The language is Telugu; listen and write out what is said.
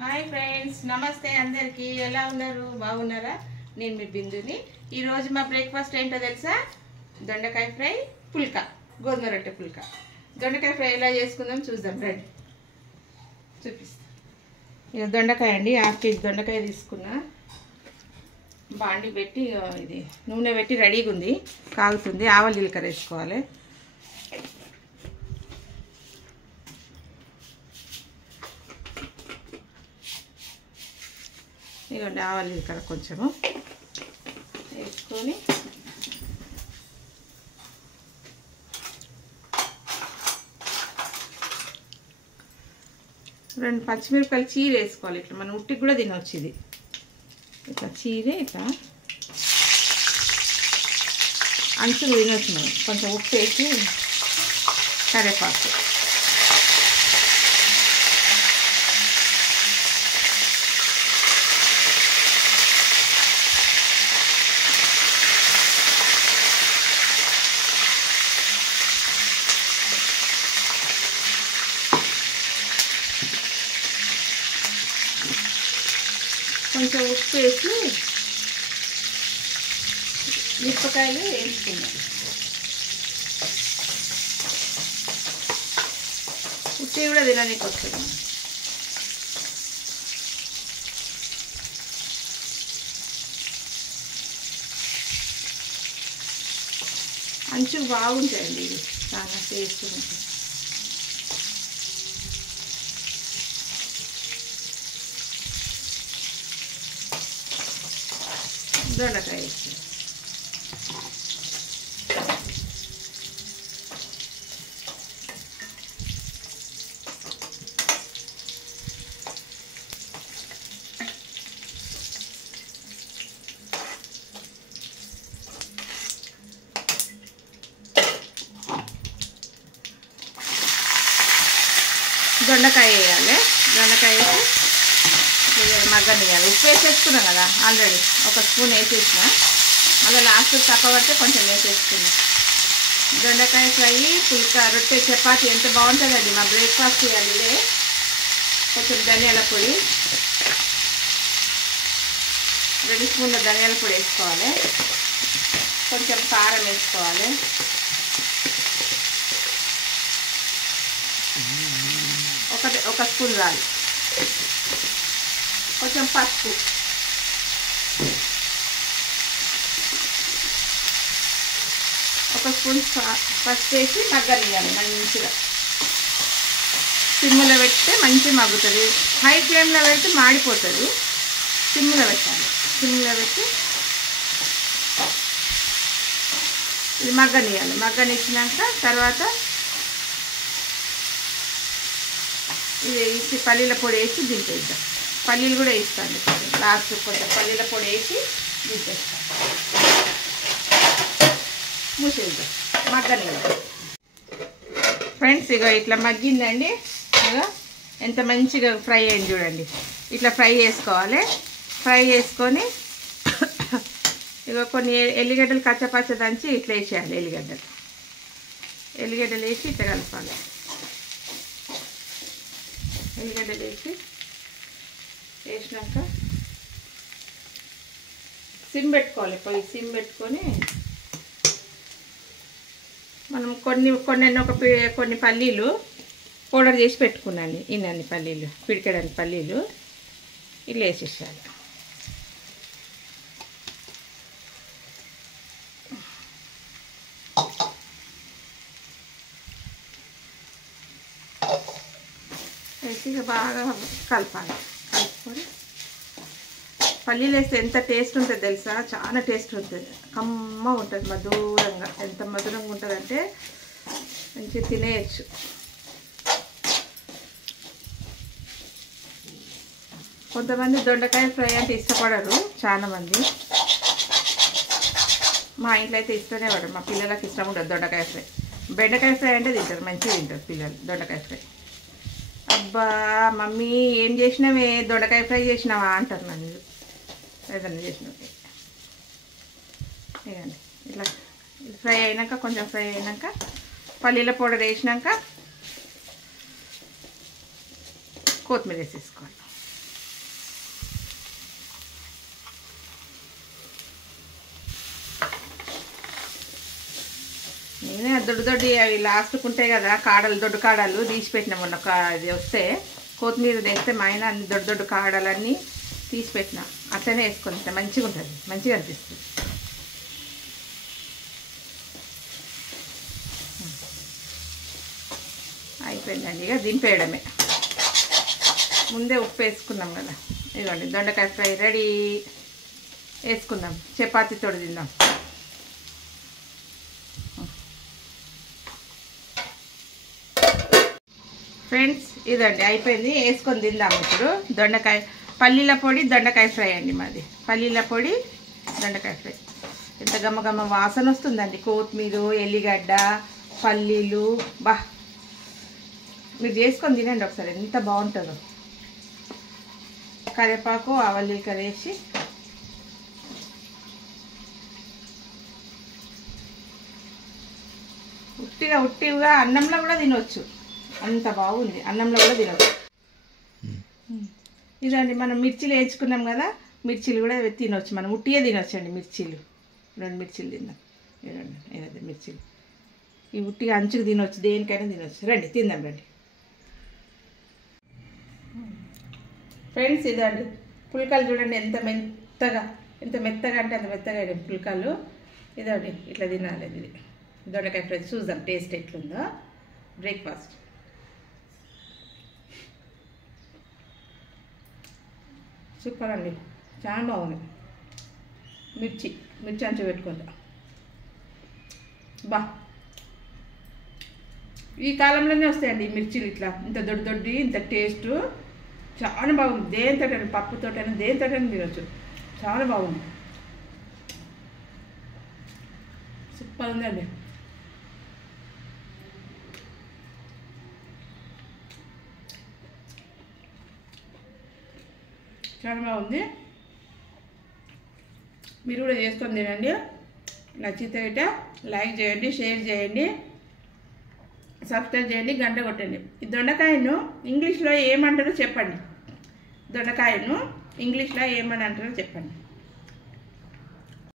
హాయ్ ఫ్రెండ్స్, నమస్తే అందరికీ. ఎలా ఉన్నారు? బాగున్నారా? నేను మీ బిందుని. ఈరోజు మా బ్రేక్ఫాస్ట్ ఏంటో తెలుసా? దొండకాయ ఫ్రై, పుల్కా, గోధుమ రొట్టె పుల్కా. దొండకాయ ఫ్రై ఎలా చేసుకుందాం చూద్దాం రండి, చూపిస్తాను. ఇక దొండకాయ అండి, 1/2 kg దొండకాయ తీసుకున్నా. బాండి పెట్టి ఇది నూనె పెట్టి రెడీగా ఉంది, కాగుతుంది. ఆవాలు జీలకర్ర వేసుకోవాలి. ఇదిగోండి ఆవాలు జీలకర్ర కొంచెము వేసుకొని రెండు పచ్చిమిరపకాయలు చీర వేసుకోవాలి. ఇట్లా మనం ఉట్టికి కూడా తినవచ్చు. ఇది ఇట్లా చీరే ఇట్లా అంచులు తినవచ్చు. మనం కొంచెం ఉప్పు వేసి కరివేపాకు కొంచెం ఉప్పు వేసి మిరపకాయలు వేసుకున్నాం. ఉప్పు కూడా తినడానికి వస్తుంది. అంచు బాగుంటాయండి, ఇది చాలా టేస్ట్ ఉంటుంది. దొండకాయ వేసి దొండకాయ వేయాలి. దొండకాయ వేసి మగ్గనియాలి. ఉప్పు వేసేసుకున్నాం కదా ఆల్రెడీ, 1 స్పూన్ వేసేసిన. మళ్ళీ లాస్ట్ తక్కువ పడితే కొంచెం వేసేసుకున్నాం. దొండకాయ ఫ్రై, పుల్కా, రొట్టె, చపాతి ఎంత బాగుంటుందండి. మా బ్రేక్ఫాస్ట్ చేయాలి ఇదే. కొంచెం ధనియాల పొడి, 2 స్పూన్ల ధనియాల పొడి వేసుకోవాలి. కొంచెం కారం వేసుకోవాలి. ఒక స్పూన్ రాలి. కొంచెం పసుపు, ఒక స్పూన్ పసుపు వేసి మగ్గనియాలి మంచిగా. సిమ్లో పెడితే మంచిగా మగ్గుతుంది. హై ఫ్లేమ్లో పెడితే మాడిపోతుంది. సిమ్లో పెట్టాలి. సిమ్లో పెట్టి ఇది మగ్గనియాలి. మగ్గనిచ్చినాక తర్వాత ఇది వేసి పల్లీల పొడి వేసి దింపేద్దాం. పల్లీలు కూడా వేస్తాను లాస్ట్. కొంచెం పల్లీల పొడి వేసి దింపేస్తాను. మూసేద్దాం, మగ్గనియాలి. ఫ్రెండ్స్ ఇక ఇట్లా మగ్గిందండి. ఇక ఎంత మంచిగా ఫ్రై అయింది చూడండి. ఇట్లా ఫ్రై చేసుకోవాలి. ఫ్రై చేసుకొని ఇక కొన్ని ఎల్లిగడ్డలు కచ్చపచ్చ దంచి ఇట్లా వేసేయాలి. ఎల్లిగడ్డలు వేసి ఇట్లా కలపాలి. ఎల్లిగడ్డలు వేసినాక సిమ్ పెట్టుకోవాలి. పొయ్యి సిమ్ పెట్టుకొని మనం కొన్ని పల్లీలు పౌడర్ చేసి పెట్టుకున్నాను. ఇన్ని పల్లీలు, పిడికెడని పల్లీలు ఇట్లా వేసేసాలి. వేసి బాగా కలపాలి. కలుపుకొని పల్లీలు వేస్తే ఎంత టేస్ట్ ఉంటుంది తెలుసా? చాలా టేస్ట్ ఉంటుంది. కమ్మ ఉంటుంది, మధురంగా. ఎంత మధురంగా ఉంటుందంటే మంచిగా తినేయచ్చు. కొంతమంది దొండకాయ ఫ్రై అంటే ఇష్టపడరు చాలామంది. మా ఇంట్లో అయితే ఇష్టమే పడరు. మా పిల్లలకి ఇష్టం ఉండదు దొండకాయ ఫ్రై. బెండకాయ ఫ్రై అంటే తింటారు, మంచిగా తింటారు పిల్లలు దొండకాయ ఫ్రై. అబ్బా మమ్మీ ఏం చేసినావే, దొండకాయ ఫ్రై చేసినావా అంటారు నన్ను ఏదన్నా చేసినవి. ఇదండి ఇట్లా ఫ్రై అయినాక, కొంచెం ఫ్రై అయినాక పల్లీల పౌడర్ వేసినాక కొత్తిమీర వేసేసుకోవాలి. నేనే దొడ్డు అవి లాస్ట్కు ఉంటాయి కదా కాడలు, దొడ్డు కాడలు తీసిపెట్టినా. మొన్న ఇది వస్తే కొత్తిమీర తెస్తే మా ఆయన అన్ని దొడ్డు కాడలన్నీ తీసిపెట్టిన. అట్లనే వేసుకొని మంచిగా ఉంటుంది, మంచిగా అనిపిస్తుంది. అయిపోయిందండి, ఇక దింపేయడమే. ముందే ఉప్పు వేసుకున్నాం కదా. ఇదిగోండి దొండకాయ ఫ్రై రెడీ. వేసుకుందాం, చపాతీతో తిందాం. ఫ్రెండ్స్ ఇదండి అయిపోయింది, వేసుకొని తిందాం ఇప్పుడు. దొండకాయ పల్లీల పొడి దొండకాయ ఫ్రై అండి మాది. పల్లీల పొడి దొండకాయ ఫ్రై. ఎంత గమ్మగమ్మ వాసన వస్తుందండి. కొత్తిమీర, ఎల్లిగడ్డ, పల్లీలు, బా మీరు చేసుకొని తినండి ఒకసారి, ఎంత బాగుంటుందో. కరివేపాకు, ఆవలి వేసి ఉట్టిగా అన్నంలో కూడా తినవచ్చు, అంత బాగుంది. అన్నంలో కూడా తినవచ్చు. ఇదండి మనం మిర్చిలు వేయించుకున్నాం కదా, మిర్చిలు కూడా తినవచ్చు. మనం ఉట్టిగా తినవచ్చు అండి మిర్చిలు. 2 మిర్చిలు తిందాం. ఏదండి మిర్చిలు ఈ ఉట్టిగా అంచుకు తినవచ్చు, దేనికైనా తినవచ్చు. రండి తిందాం రండి. ఫ్రెండ్స్ ఇదండి పుల్కాలు చూడండి ఎంత మెత్తగా అంటే అంత మెత్తగా పుల్కాలు. ఇదండి ఇట్లా తినాలి. ఇది దొండకాయ ఫ్రై చూద్దాం టేస్ట్ ఎట్లుందో. బ్రేక్ఫాస్ట్ సూపర్ అండి, చాలా బాగుంది. మిర్చి అంచు పెట్టుకుంటా. బా ఈ కాలంలోనే వస్తాయండి ఈ మిర్చిలు ఇట్లా, ఇంత దొడ్డి ఇంత టేస్ట్. చాలా బాగుంది. దేనితోటైనా, పప్పుతోటైనా దేనితోటైనా తినవచ్చు. చాలా బాగుంది, సూపర్ ఉందండి. చాలా బాగుంది. మీరు కూడా చేసుకొని తినండి. నచ్చితే గిట్ట లైక్ చేయండి, షేర్ చేయండి, సబ్స్క్రైబ్ చేయండి, గంట కొట్టండి. ఈ దొండకాయను ఇంగ్లీష్లో ఏమంటారో చెప్పండి. దొండకాయను ఇంగ్లీష్లో ఏమని అంటారో చెప్పండి.